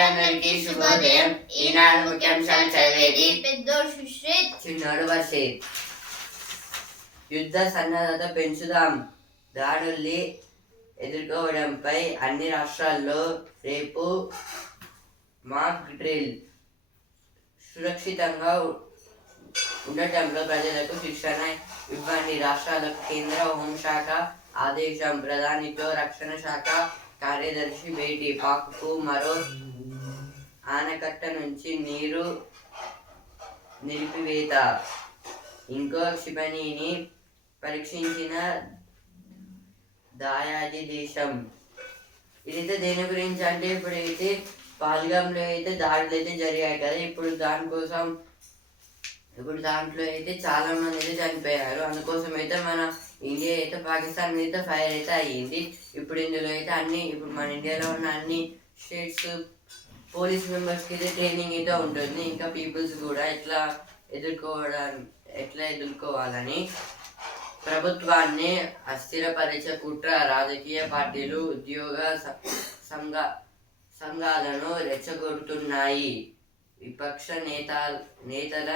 మిత్రులందరికీ శుభోదయం. ఈనాడు ముఖ్యాంశాలు చదివేది పెద్దోడు సుశ్రేత్. చిన్నోడు యుద్ధ సన్నద్ధత పెంచుదాం. దాడుల్ని ఎదుర్కోవడంపై అన్ని రాష్ట్రాల్లో రేపు మాక్ డ్రిల్ సురక్షితంగా ఉండటంలో ప్రజలకు శిక్షణ ఇవ్వండి. రాష్ట్రాలకు కేంద్ర హోంశాఖ ఆదేశం. ప్రధానితో రక్షణ శాఖ కార్యదర్శి భేటీ. పాక్కు మరో ఆనకట్ట నుంచి నీరు నిలిపివేత ఇంకో క్షిపణిని పరీక్షించిన దాయాది దేశం. ఇదైతే దేని గురించి అంటే ఇప్పుడైతే పాల్గంలో అయితే దాడులు అయితే జరిగాయి కదా. ఇప్పుడు దానికోసం ఇప్పుడు దాంట్లో అయితే చాలా మంది అయితే చనిపోయారు. అందుకోసం అయితే మన ఇండియా అయితే పాకిస్తాన్ మీద ఫైర్ అయితే అయ్యింది. ఇప్పుడు ఇందులో అయితే అన్ని ఇప్పుడు మన ఇండియాలో ఉన్న అన్ని స్టేట్స్ పోలీస్ మెంబర్స్కి అయితే ట్రైనింగ్ అయితే ఉంటుంది. ఇంకా పీపుల్స్ కూడా ఎట్లా ఎదుర్కోవడానికి ఎట్లా ఎదుర్కోవాలని ప్రభుత్వాన్ని అస్థిరపరిచే కుట్ర రాజకీయ పార్టీలు ఉద్యోగ సంఘ సంఘాలను రెచ్చగొడుతున్నాయి. విపక్ష నేత నేతల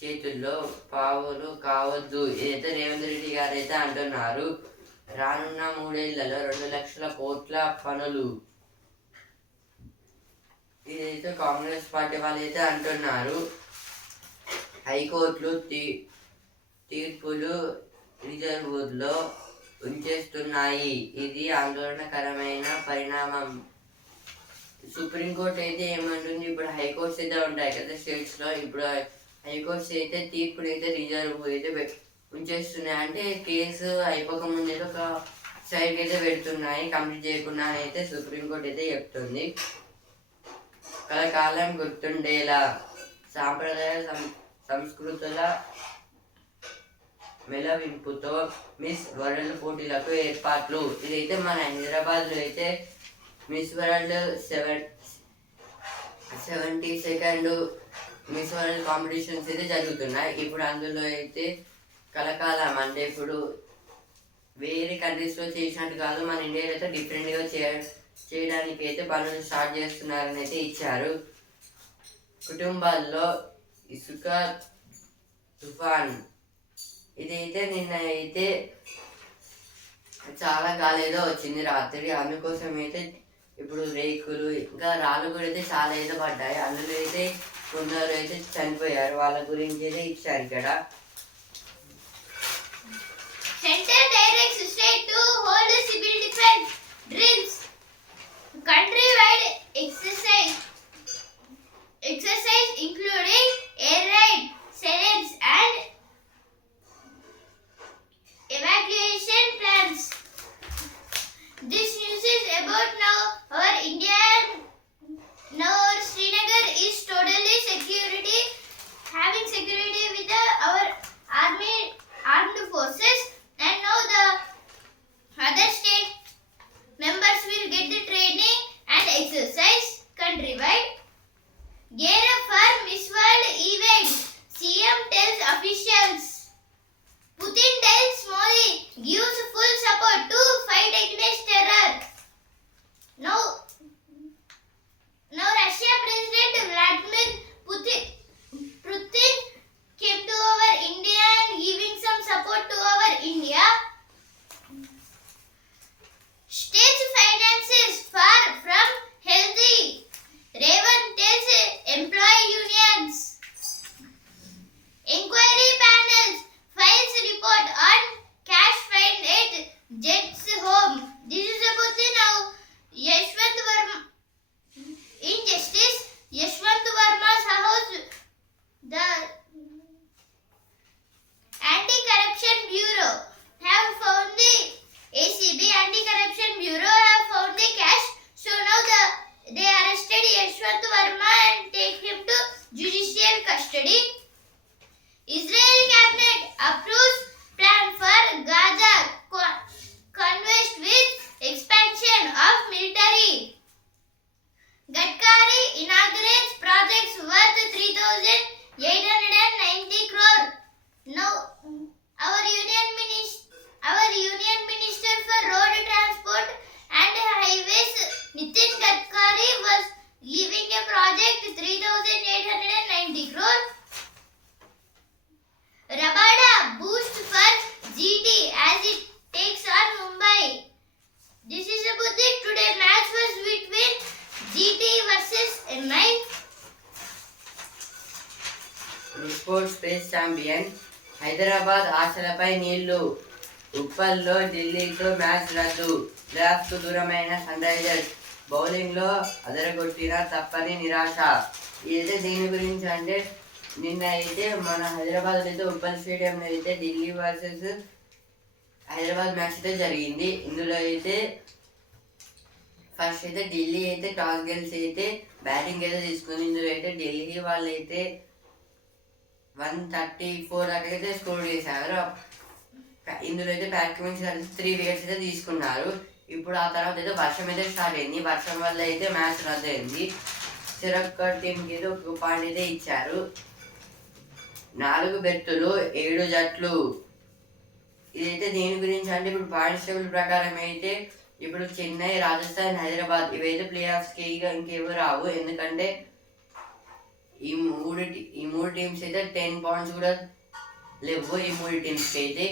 చేతుల్లో పావులు కావద్దు. ఇదైతే రేవంత్ రెడ్డి గారు అయితే అంటున్నారు. రానున్న మూడేళ్ళలో రెండు లక్షల కోట్ల పనులు ఇదైతే కాంగ్రెస్ పార్టీ వాళ్ళు అయితే అంటున్నారు. హైకోర్టులు తీ తీర్పులు రిజర్వుల్లో ఉంచేస్తున్నాయి. ఇది ఆందోళనకరమైన పరిణామం. సుప్రీంకోర్టు అయితే ఏమంటుంది? ఇప్పుడు హైకోర్ట్స్ అయితే ఉంటాయి కదా స్టేట్స్లో ఇప్పుడు హైకోర్ట్స్ అయితే తీర్పులు అయితే రిజర్వ్ అయితే ఉంచేస్తున్నాయి. అంటే కేసు అయిపోకముందు అయితే ఒక సైడ్ అయితే పెడుతున్నాయి. కంప్లీట్ చేయకుండా అయితే సుప్రీంకోర్టు అయితే చెప్తుంది. కలకాలం గుర్తుండేలా. సాంప్రదాయ సం- సంస్కృతుల మెలవింపుతో మిస్ వరల్డ్ పోటీలకు ఏర్పాట్లు. ఇదైతే మన హైదరాబాద్లో అయితే miss world seven seventy second miss world competitions అయితే జరుగుతున్నాయి. ఇప్పుడు అందులో అయితే కలకాలం అంటే ఇప్పుడు వేరే కంట్రీస్లో చేసినట్టు కాదు. మన ఇండియాలో అయితే డిఫరెంట్గా గా చేయడానికి అయితే పనులు స్టార్ట్ చేస్తున్నారని అయితే ఇచ్చారు. కుటుంబాల్లో ఇసుక తుఫాన్ ఇదైతే నిన్న అయితే చాలా గాలేదో వచ్చింది రాత్రి. అందుకోసం అయితే ఇప్పుడు రేకులు ఇంకా రాళ్ళు కూడా అయితే చాలా అయితే పడ్డాయి. అందులో అయితే కొందరు అయితే చనిపోయారు. వాళ్ళ గురించి అయితే ఇచ్చారు ఇక్కడ. Centre directs to hold civil defence countrywide exercise exercise including air raid, sirens and evacuation plans. This news is about now our India now our Srinagar is totally security having security with the, our army armed forces and now the other state. Champion Hyderabad ఆశలపై నీళ్ళు. ఉప్పల్లో ఢిల్లీతో match రద్దు. ప్లేఆఫ్కు దూరమైన sun Risers. బౌలింగ్లో అదరగొట్టిన తప్పని నిరాశ. ఇదైతే దీని గురించి అంటే నిన్న అయితే మన హైదరాబాద్ అయితే ఉప్పల్ స్టేడియంలో అయితే ఢిల్లీ వర్సెస్ హైదరాబాద్ మ్యాచ్ అయితే జరిగింది. ఇందులో అయితే ఫస్ట్ అయితే ఢిల్లీ అయితే టాస్ గెలిచి అయితే బ్యాటింగ్ అయితే తీసుకుంది ఇందులో అయితే ఢిల్లీ వాళ్ళు అయితే వన్ థర్టీ ఫోర్ దాకా అయితే స్కోర్ చేశారు. ఇందులో అయితే బ్యాట్స్మెన్స్ త్రీ వికెట్స్ అయితే తీసుకున్నారు. ఇప్పుడు ఆ తర్వాత అయితే వర్షం అయితే స్టార్ట్ అయింది. వర్షం వల్ల అయితే మ్యాచ్ రద్దు అయింది. చిరక్కర్ టీంకి అయితే ఒక పాయింట్ అయితే ఇచ్చారు. నాలుగు బెత్తులు ఏడు జట్లు. ఇదైతే దేని గురించి అంటే ఇప్పుడు పాయింట్స్ టేబుల్ ప్రకారం అయితే ఇప్పుడు చెన్నై రాజస్థాన్ హైదరాబాద్ ఇవైతే ప్లే ఆఫ్స్కి ఇంకేవో రావు. ఎందుకంటే ఈ మూడు ఈ మూడు టీమ్స్ అయితే టెన్ పాయింట్స్ కూడా లేవు ఈ మూడు టీమ్స్కి అయితే.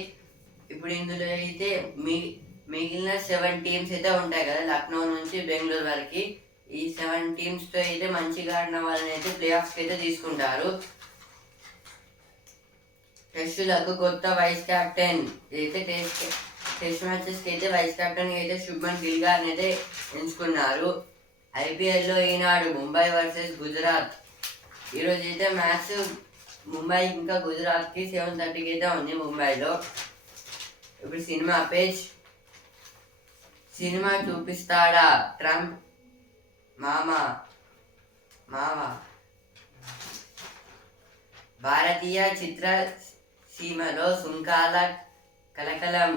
ఇప్పుడు ఇందులో అయితే మీ మిగిలిన సెవెన్ టీమ్స్ అయితే ఉంటాయి కదా లక్నో నుంచి బెంగళూరు వరకు. ఈ సెవెన్ టీమ్స్తో అయితే మంచిగా ఆడిన వాళ్ళని అయితే ప్లే ఆఫ్స్కి అయితే తీసుకుంటారు. టెస్టులకు కొత్త వైస్ కెప్టెన్ అయితే టెస్ట్ టెస్ట్ మ్యాచెస్కి అయితే వైస్ క్యాప్టెన్ అయితే శుభ్మన్ గిల్ గారిని అయితే ఎంచుకున్నారు. ఐపీఎల్లో ఈనాడు ముంబై వర్సెస్ గుజరాత్ ఈరోజు అయితే మ్యాచ్ ముంబై ఇంకా గుజరాత్కి సెవెన్ థర్టీకి అయితే ఉంది ముంబైలో. ఇప్పుడు సినిమా పేజ్. సినిమా చూపిస్తాడా ట్రంప్? మామ. మామ. భారతీయ చిత్ర సీమలో సుంకాల కలకలం.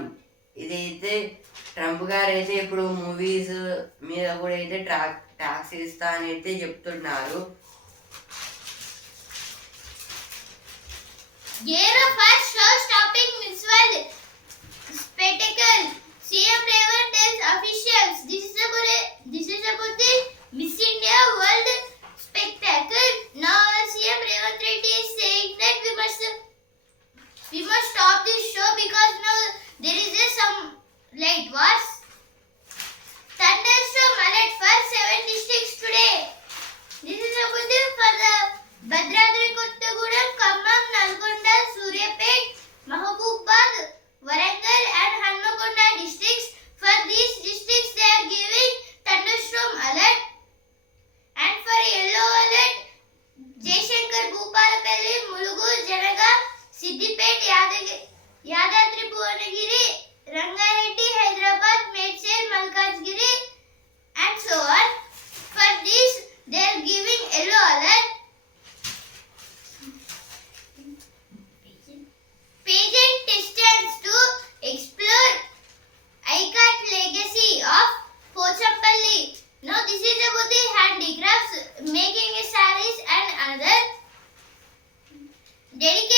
ఇదైతే ట్రంప్ గారు అయితే ఇప్పుడు మూవీస్ మీద కూడా అయితే ట్రాక్ ట్యాక్స్ ఇస్తా అని అయితే చెప్తున్నారు. Gear for show stopping municipal spectacle. CM Raymond tells officials this is about a, this is about the Miss India World spectacle. Now CM Raymond Reddy is saying that we must we must stop this show because now there is a some light wars. Thunderstorm Dedicated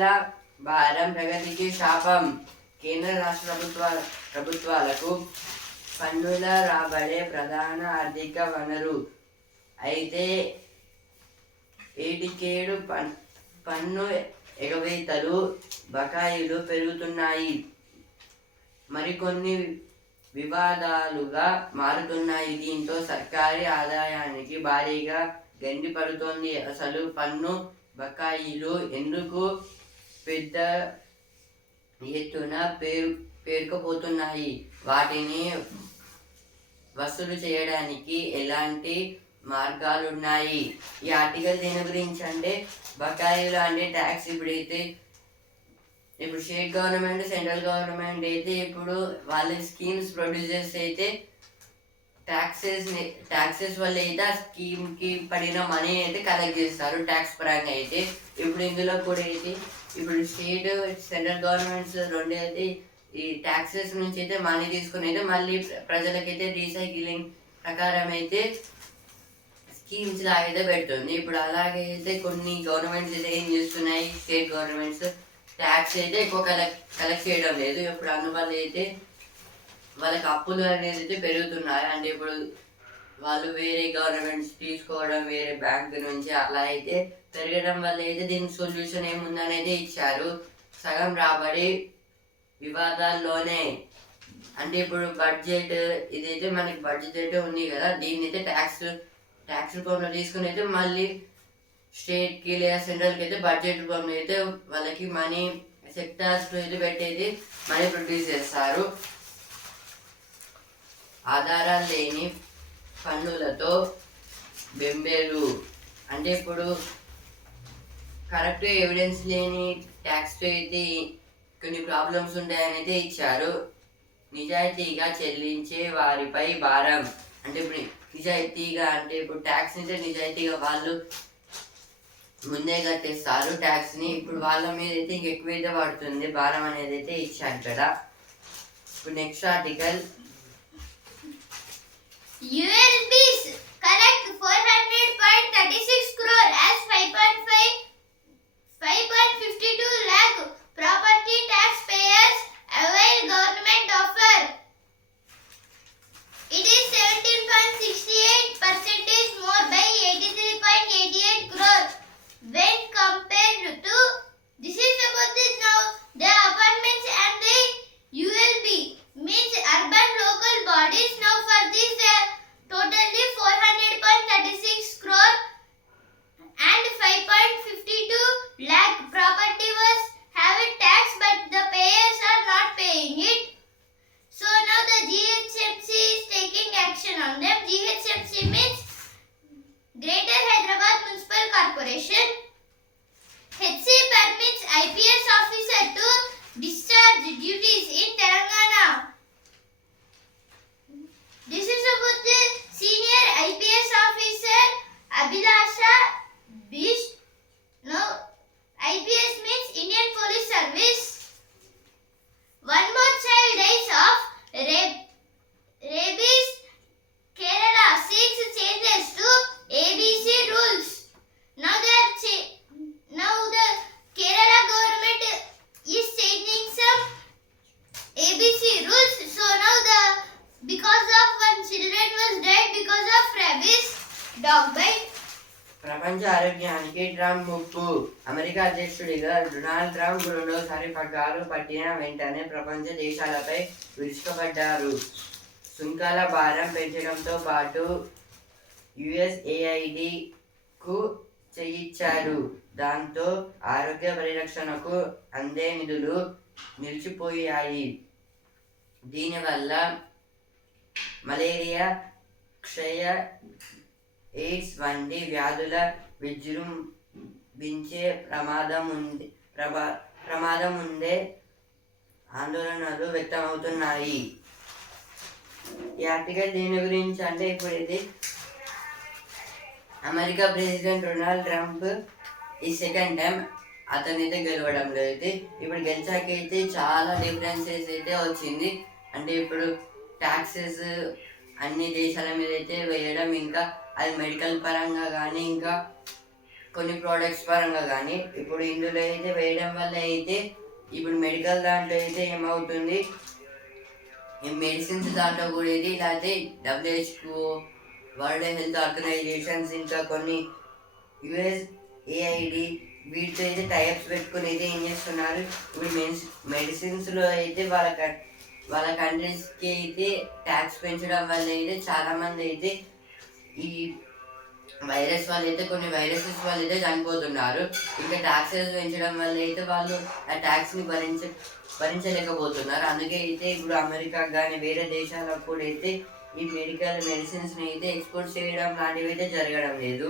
బకాయిల భారం ప్రగతికి శాపం. కేంద్ర రాష్ట్ర ప్రభుత్వ ప్రభుత్వాలకు పన్నుల రాబడే ప్రధాన ఆర్థిక వనరు. అయితే ఏటికేడు పన్ పన్ను ఎగవేతలు బకాయిలు పెరుగుతున్నాయి. మరికొన్ని వివాదాలుగా మారుతున్నాయి. దీంతో సర్కారీ ఆదాయానికి భారీగా గండి పడుతోంది అసలు పన్ను బకాయిలు ఎందుకు పెద్ద ఎత్తున పేరు పేరుకుపోతున్నాయి. వాటిని వసూలు చేయడానికి ఎలాంటి మార్గాలు ఉన్నాయి ఈ ఆర్టికల్ దేని గురించి అంటే బకాయిలు అంటే ట్యాక్స్. ఇప్పుడైతే ఇప్పుడు స్టేట్ గవర్నమెంట్ సెంట్రల్ గవర్నమెంట్ అయితే ఇప్పుడు వాళ్ళ స్కీమ్స్ ప్రొడ్యూసర్స్ అయితే ట్యాక్సెస్ ట్యాక్సెస్ వల్ల అయితే ఆ స్కీమ్కి పడిన మనీ అయితే కలెక్ట్ చేస్తారు ట్యాక్స్ పరంగా అయితే. ఇప్పుడు ఇందులో కూడా అయితే ఇప్పుడు స్టేట్ సెంట్రల్ గవర్నమెంట్స్ రెండు అయితే ఈ ట్యాక్సెస్ నుంచి అయితే మనీ తీసుకుని అయితే మళ్ళీ ప్రజలకైతే రీసైక్లింగ్ ప్రకారం అయితే స్కీమ్స్ లాగైతే పెడుతుంది. ఇప్పుడు అలాగే అయితే కొన్ని గవర్నమెంట్స్ అయితే ఏం చేస్తున్నాయి? స్టేట్ గవర్నమెంట్స్ ట్యాక్స్ అయితే ఎక్కువ కలెక్ట్ కలెక్ట్ చేయడం లేదు. ఇప్పుడు అందువల్ల అయితే వాళ్ళకి అప్పులు అనేది అయితే పెరుగుతున్నాయి. అంటే ఇప్పుడు వాళ్ళు వేరే గవర్నమెంట్స్ తీసుకోవడం వేరే బ్యాంక్ నుంచి అలా అయితే పెరగడం వల్ల అయితే దీనికి సొల్యూషన్ ఏముందనేది ఇచ్చారు. సగం రాబడి వివాదాల్లోనే. అంటే ఇప్పుడు బడ్జెట్ ఇదైతే మనకి బడ్జెట్ అయితే ఉంది కదా దీన్ని అయితే ట్యాక్స్ ట్యాక్స్ రూపంలో తీసుకుని అయితే మళ్ళీ స్టేట్కి లేదా సెంట్రల్కి అయితే బడ్జెట్ రూపంలో అయితే వాళ్ళకి మనీ సెక్టార్స్లో అయితే పెట్టేది మనీ ప్రొడ్యూస్ చేస్తారు. ఆధారాలు లేని పన్నులతో బెంబేలు. అంటే ఇప్పుడు కరెక్ట్ ఎవిడెన్స్ లేని ట్యాక్స్తో అయితే కొన్ని ప్రాబ్లమ్స్ ఉంటాయని అయితే ఇచ్చారు. నిజాయితీగా చెల్లించే వారిపై భారం. అంటే ఇప్పుడు నిజాయితీగా అంటే ఇప్పుడు ట్యాక్స్ అయితే నిజాయితీగా వాళ్ళు ముందే కట్టేస్తారు. ట్యాక్స్ని ఇప్పుడు వాళ్ళ మీద అయితే ఇంకెక్కువైతే పడుతుంది. భారం అనేది అయితే ఇచ్చారు ఇక్కడ ఇప్పుడు next article ULBs collect 400.36 crore as 5.5 5.52 lakh property taxpayers avail government offer. It is 17.68 ప్రపంచ దేశాలపై విరుచుకుపడ్డారు. సుంకాల భారం పెంచడంతో పాటు యుఎస్ఏఐడికు చేయిచ్చారు. దాంతో ఆరోగ్య పరిరక్షణకు అందే నిధులు నిలిచిపోయాయి. దీనివల్ల మలేరియా క్షయ ఎయిడ్స్ వంటి వ్యాధుల విజృంభించే ప్రమాదం ఉంది ప్రభా ప్రమాదం ఉందే ఆందోళనలు వ్యక్తమవుతున్నాయి. ఈ ఆర్టికల్ దేని గురించి అంటే ఇప్పుడు ఇది. అమెరికా ప్రెసిడెంట్ డొనాల్డ్ ట్రంప్ ఈ సెకండ్ టైం అతనైతే గెలవడంలో అయితే ఇప్పుడు గెలిచాకైతే చాలా డిఫరెన్సెస్ అయితే వచ్చింది. అంటే ఇప్పుడు ట్యాక్సెస్ అన్ని దేశాల మీద అయితే వేయడం ఇంకా అది మెడికల్ పరంగా కానీ ఇంకా కొన్ని ప్రోడక్ట్స్ పరంగా కానీ ఇప్పుడు ఇందులో అయితే వేయడం వల్ల అయితే ఇప్పుడు మెడికల్ దాంట్లో అయితే ఏమవుతుంది? మెడిసిన్స్ దాంట్లో కూడా ఇది లేకపోతే డబ్ల్యూహెచ్ఓ వరల్డ్ హెల్త్ ఆర్గనైజేషన్స్ ఇంకా కొన్ని యుఎస్ ఏఐడి వీటితో అయితే టైప్స్ పెట్టుకుని అయితే ఏం చేస్తున్నారు? ఇప్పుడు మెడిసిన్ మెడిసిన్స్లో అయితే వాళ్ళ క- వాళ్ళ కంట్రీస్కి అయితే ట్యాక్స్ పెంచడం వల్ల అయితే చాలామంది అయితే ఈ వైరస్ వల్ల అయితే కొన్ని వైరసెస్ వల్ల అయితే చనిపోతున్నారు. ఇంకా ట్యాక్సెస్ పెంచడం వల్ల అయితే వాళ్ళు ఆ ట్యాక్స్ని భరించ భరించలేకపోతున్నారు. అందుకే అయితే ఇప్పుడు అమెరికా కానీ వేరే దేశాలకు కూడా అయితే ఈ మెడికల్ మెడిసిన్స్ని అయితే ఎక్స్పోర్ట్ చేయడం లాంటివి అయితే జరగడం లేదు.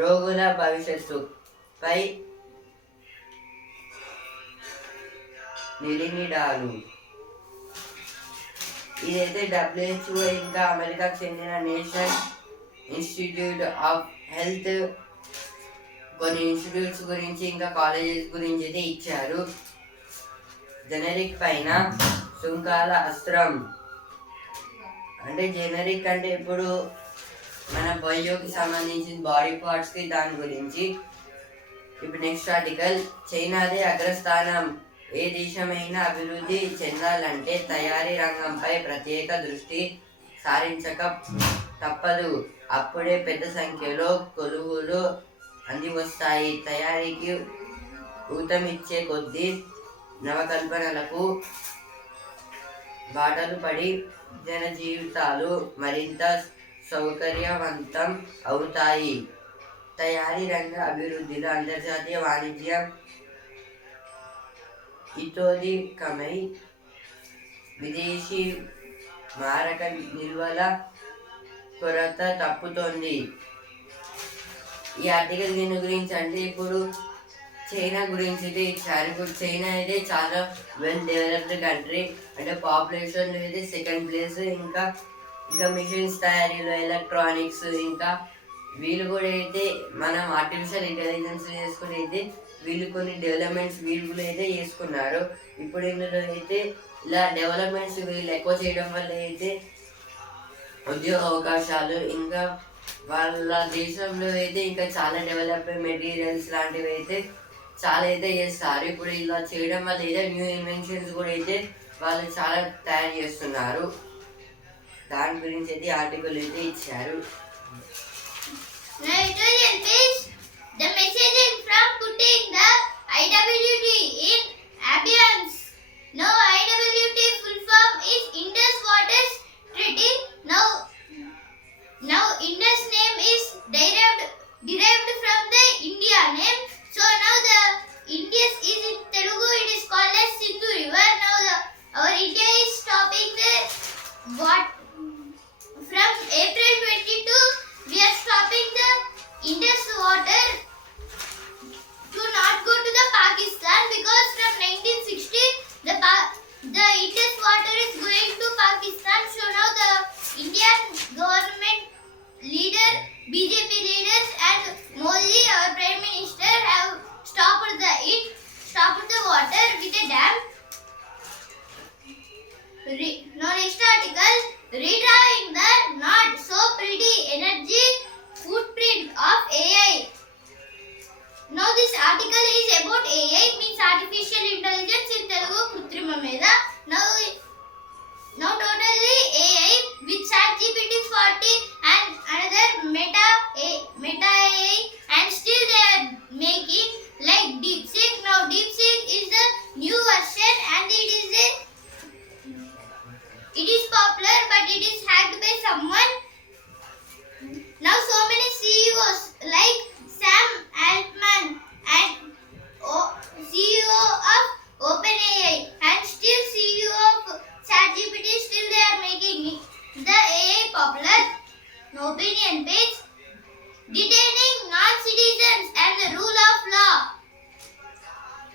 రోగుల భవిష్యత్తు పై నిలిమిడాలు ఇదైతే డబ్ల్యూహెచ్ఓ ఇంకా అమెరికాకు చెందిన నేషనల్ ఇన్స్టిట్యూట్ ఆఫ్ హెల్త్ కొన్ని ఇన్స్టిట్యూట్స్ గురించి ఇంకా కాలేజెస్ గురించి అయితే ఇచ్చారు. జెనరిక్ పైన సుంకాల అస్త్రం. అంటే జెనరిక్ అంటే ఇప్పుడు మన బయోకి సంబంధించిన బాడీ పార్ట్స్కి దాని గురించి. ఇప్పుడు నెక్స్ట్ ఆర్టికల్ చైనాదే అగ్రస్థానం. ఏ దేశమైనా అభివృద్ధి చెందాలంటే తయారీ రంగంపై ప్రత్యేక దృష్టి సారించక తప్పదు. అప్పుడే పెద్ద సంఖ్యలో కొలువులు అంది వస్తాయి తయారీకి ఊతమిచ్చే కొద్దీ నవకల్పనలకు బాటలు పడి జన జీవితాలు మరింత సౌకర్యవంతం అవుతాయి. తయారీ రంగ అభివృద్ధిలో అంతర్జాతీయ వాణిజ్యం ఇతోదికమై విదేశీ మారక నిల్వల కొరత తప్పుతోంది. ఈ ఆర్టికల్ దీని గురించి అంటే ఇప్పుడు చైనా గురించి అయితే ఇచ్చారు ఇప్పుడు చైనా అయితే చాలా వెల్ డెవలప్డ్ కంట్రీ. అంటే పాపులేషన్ అయితే సెకండ్ ప్లేస్. ఇంకా ఇంకా మిషన్స్ తయారీలో ఎలక్ట్రానిక్స్ ఇంకా వీళ్ళు కూడా అయితే మనం ఆర్టిఫిషియల్ ఇంటెలిజెన్స్ చేసుకుని అయితే వీళ్ళు కొన్ని డెవలప్మెంట్స్ వీళ్ళు అయితే చేసుకున్నారు. ఇప్పుడు ఇందులో అయితే ఇలా డెవలప్మెంట్స్ వీళ్ళు ఎక్కువ చేయడం వల్ల అయితే ఉద్యోగ అవకాశాలు ఇంకా వాళ్ళ దేశంలో అయితే ఇంకా చాలా డెవలప్ మెటీరియల్స్ లాంటివి అయితే చాలా అయితే చేస్తారు. ఇప్పుడు ఇలా చేయడం వల్ల అయితే న్యూ ఇన్వెన్షన్స్ కూడా అయితే వాళ్ళు చాలా తయారు చేస్తున్నారు. దాని గురించి అయితే ఆర్టికల్ అయితే ఇచ్చారు. Now the from putting the IWD in ambience.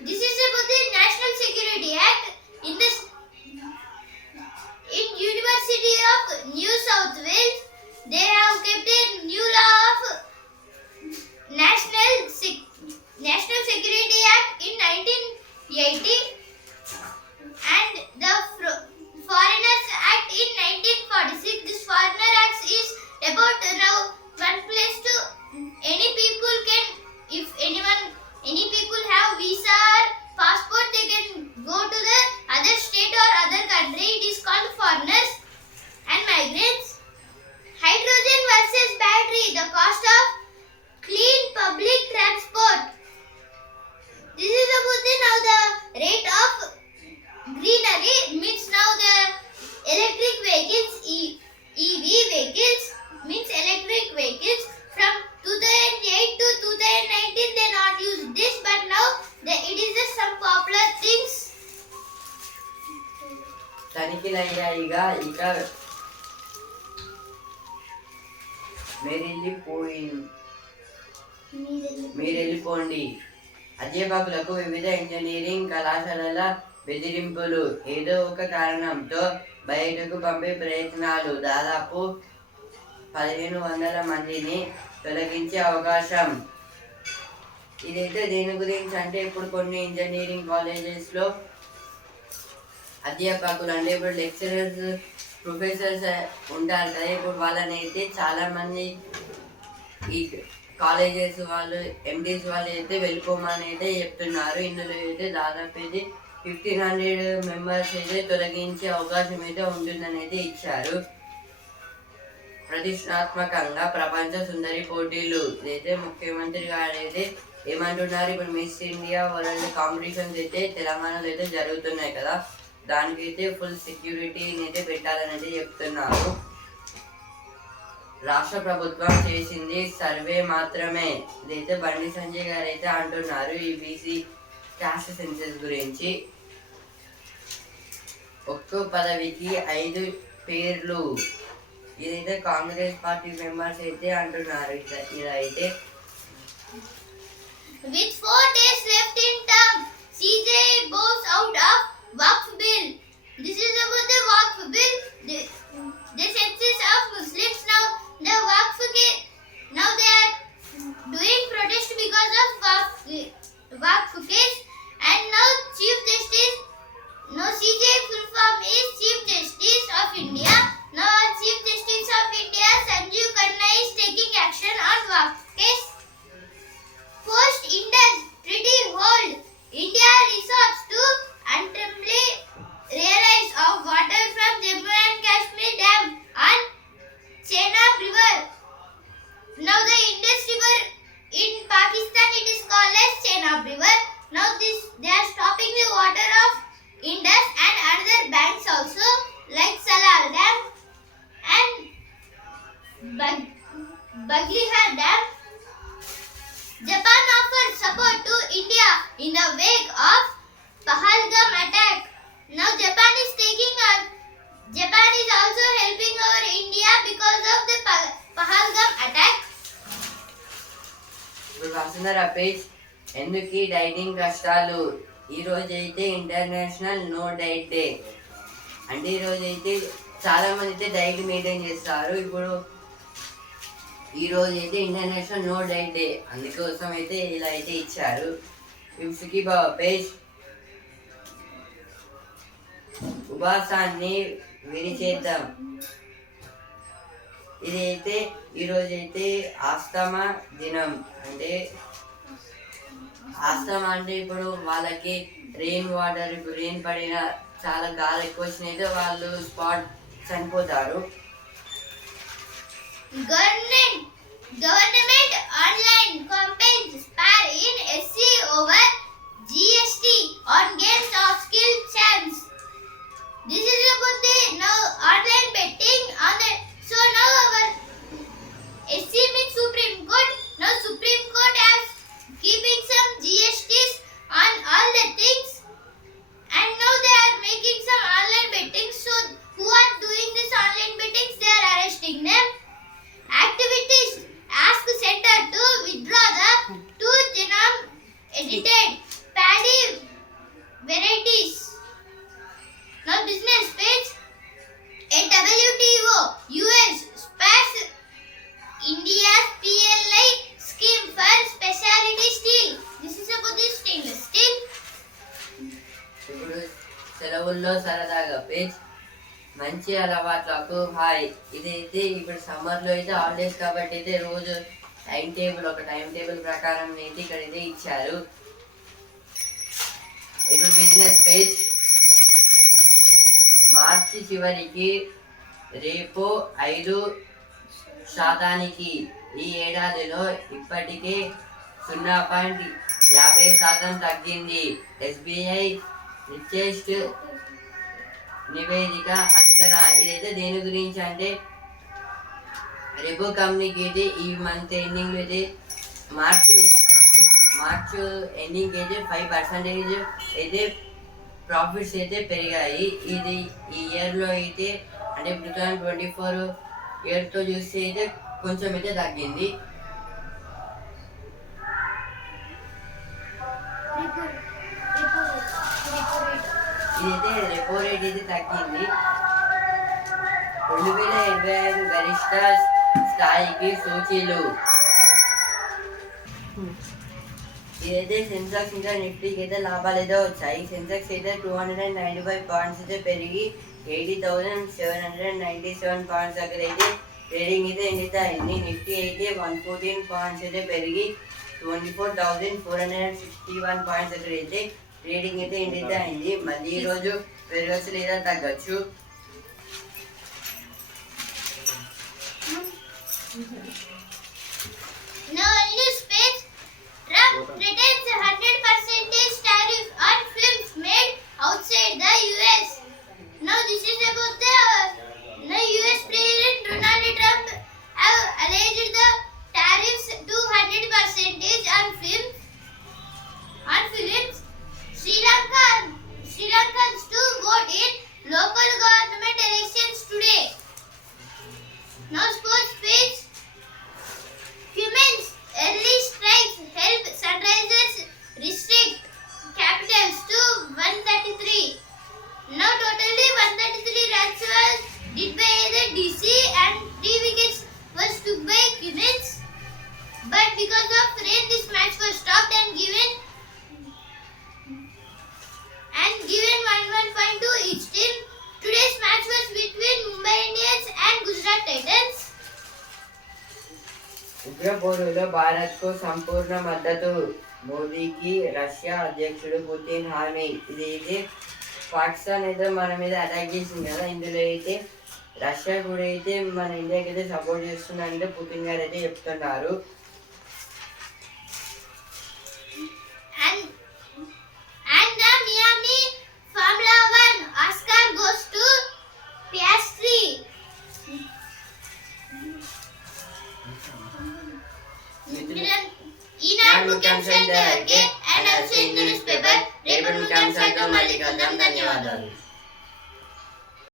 This is about the national security act అయ్యాయిగా ఇక. మెరిల్లిపోయి మీరు వెళ్ళిపోండి అధ్యాపకులకు వివిధ ఇంజనీరింగ్ కళాశాలల బెదిరింపులు. ఏదో ఒక కారణంతో బయటకు పంపే ప్రయత్నాలు. దాదాపు పదిహేను వందల మందిని తొలగించే అవకాశం. ఇదైతే దేని గురించి అంటే ఇప్పుడు కొన్ని ఇంజనీరింగ్ కాలేజెస్లో అధ్యాపకులు అంటే ఇప్పుడు లెక్చరర్స్ ప్రొఫెసర్స్ ఉంటారు కదా. ఇప్పుడు వాళ్ళని అయితే చాలామంది ఈ కాలేజెస్ వాళ్ళు ఎండీస్ వాళ్ళు అయితే వెళ్ళిపోమని అయితే చెప్తున్నారు. ఇందులో అయితే దాదాపు అయితే ఫిఫ్టీన్ హండ్రెడ్ మెంబర్స్ అయితే తొలగించే అవకాశం అయితే ఉంటుందని అయితే ఇచ్చారు. ప్రతిష్టాత్మకంగా ప్రపంచ సుందరి పోటీలు అయితే ముఖ్యమంత్రి గారు అయితే ఏమంటున్నారు? ఇప్పుడు మిస్ ఇండియా వరల్డ్ కాంపిటీషన్స్ అయితే తెలంగాణలో అయితే జరుగుతున్నాయి కదా. దానికైతే ఫుల్ సెక్యూరిటీని అయితే పెట్టాలని అయితే చెప్తున్నారు రాష్ట్ర ప్రభుత్వం చేసింది సర్వే మాత్రమే. ఇదైతే బండి సంజయ్ గారు అయితే అంటున్నారు ఈ బీసీ క్యాస్ట్ సెన్సెస్ గురించి. ఒక్కో పదవికి ఐదు పేర్లు. ఇదైతే కాంగ్రెస్ పార్టీ మెంబర్స్ అయితే అంటున్నారు ఇదైతే With four days left in term, CJ bows out of Waqf bill. This is about the in the wake of Pahalgam attack. Now Japan is taking a Japan is also helping our India because of the Pahalgam attack. ఇప్పుడు Vasundhara page ఎందుకు ఈ dieting కష్టాలు? ఈరోజు అయితే international no diet day అంటే ఈరోజు అయితే చాలా మంది అయితే డైట్ మెయింటైన్ చేస్తారు. ఇప్పుడు ఈ అయితే ఇంటర్నేషనల్ నో డైట్ డే అందుకోసం అయితే ఇలా అయితే ఇచ్చారు. ఇఫ్కి పేజ్ ఉపాసాన్ని విరిచేద్దాం ఇదైతే ఈరోజు అయితే ఆస్తమా దినం. అంటే ఆస్తమా అంటే ఇప్పుడు వాళ్ళకి రెయిన్ వాటర్ ఇప్పుడు రెయిన్ పడిన చాలా గాలి ఎక్కువ వచ్చినైతే వాళ్ళు స్పాట్ చనిపోతారు. Government government online campaigns spare in SC over GST on games of skill chance. This is about the now online betting on the so now our SC means Supreme Court. Now Supreme Court has keeping some GSTs on all the things. And now they are making some online betting. So who are doing this online bettings they are arresting them. Activities ask center to withdraw the two genome edited paddy varieties now business page a WTO US space India's PLI scheme for specialty steel this is about the stainless steel ఇప్పుడు సెలవుల్లో సరదాగా page మంచి అలవాట్లకు hi. ఇదైతే ఇప్పుడు సమ్మర్లో అయితే holidays కాబట్టి అయితే రోజు టైం టేబుల్ ఒక టైం టేబుల్ ప్రకారం అయితే ఇక్కడైతే ఇచ్చారు. ఇప్పుడు బిజినెస్ పేజ్. మార్చి చివరికి రేపు ఐదు శాతానికి ఈ ఏడాదిలో ఇప్పటికే సున్నా పాయింట్ యాభై శాతం తగ్గింది. ఎస్బీఐ రిచెస్ట్ నివేదిక అంచనా ఇదైతే దేని గురించి అంటే రెపో కంపెనీకి అయితే ఈ మంత్ ఎండింగ్ అయితే మార్చ్ మార్చ్ ఎండింగ్ అయితే ఫైవ్ పర్సెంటేజ్ అయితే ప్రాఫిట్స్ అయితే పెరిగాయి. ఇది ఈ ఇయర్లో అయితే అంటే టూ థౌజండ్ ట్వంటీ ఫోర్ ఏడుతో చూస్తే అయితే కొంచెం అయితే తగ్గింది. ఇదైతే రెపో రేట్ అయితే తగ్గింది. రెండు వేల ఇరవై ఐదు గరిష్ట స్థాయికి సూచీలు. ఏదైతే సెన్సాక్స్ ఇంకా నిఫ్టీకి అయితే లాభాలు ఏదో వచ్చాయి సెన్సాక్స్ అయితే two hundred and ninety five points అయితే పెరిగి eighty thousand seven hundred and ninety seven points దగ్గర అయితే ట్రేడింగ్ అయితే ఎండితే అయింది. నిఫ్టీ అయితే వన్ ఫోర్టీన్ పాయింట్స్ అయితే పెరిగి twenty four thousand four hundred and sixty one points దగ్గర అయితే ట్రేడింగ్ అయితే ఎండితే అయింది. మళ్ళీ ఈరోజు పెరగచ్చు లేదా తగ్గచ్చు. Mm-hmm. ఉగ్ర పోరులో భారత్కు సంపూర్ణ మద్దతు. మోదీకి రష్యా అధ్యక్షుడు పుతిన్ హామీ. ఇది అయితే పాకిస్తాన్ అయితే మన మీద అటాక్ చేసింది కదా. ఇందులో అయితే రష్యా కూడా అయితే మన ఇండియాకి అయితే సపోర్ట్ చేస్తుందంటే పుతిన్ గారు అయితే చెప్తున్నారు.